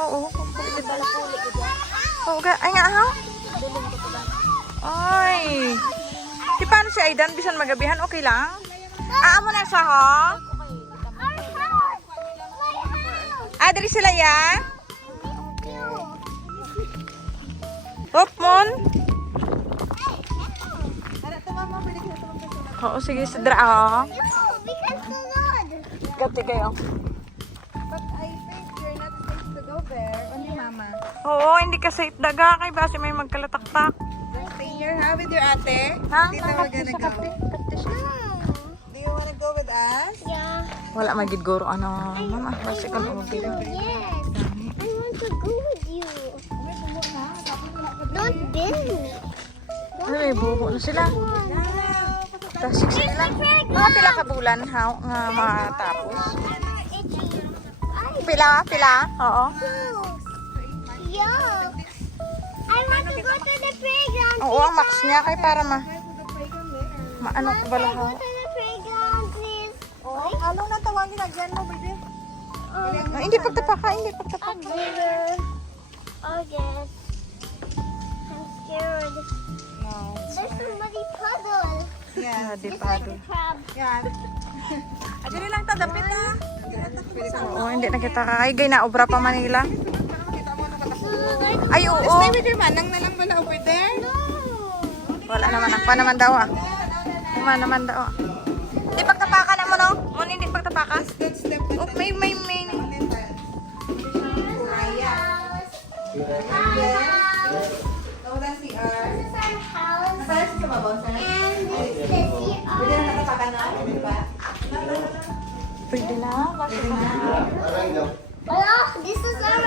Oo. Oo, ay nga ha? Ay. Di paano si Aidan? Bisan magabihan, okay lang? Amo na siya ha? Ah, dali sila ya? Hop, Mon. Oo, sige, sadra ha. Gati kayo. But I think you're not safe to go there. Only mama. Oo, hindi ka safe daga kay base may magkalataktak. Just stay here, ha? With your ate? Ha? Dito we're gonna go. Do you wanna go with us? Yeah. Wala magid guro ano, mama, base kan Yes. okay. I want to go with you. Don't bill me. Ay, may buho na sila. Tas 6 sila. Mga pila ka bulan ha nga matapos. Pila? Oo. Yeah. I want to go to the playground. Oo, ang max niya kay para maano ko bala Go ha. to the playground, please. Oh, ano na tawagin na dyan mo, baby? Ah, hindi pagtapaka, hindi pagtapaka. Okay. Okay. I'm scared. No. There's somebody puddle. Yeah. Di Just pa like a crab. Yeah. Adili lang tadapit na. Oo, hindi na kita kakay. Gay na obra pa Manila. Ay, oo. Stay with your manang na lang wala over there. Wala naman. Akpa naman daw ah. Kuma naman daw ah. Hindi pagtapaka na mo no? Muna hindi pagtapaka. Good step. Oh, may. Oh, that's the R. This is our house. Nasaan sa babaw, sir? And this is the Pwede na nakapaka na, di ba? Pwede na. Basta na. Oh, this is our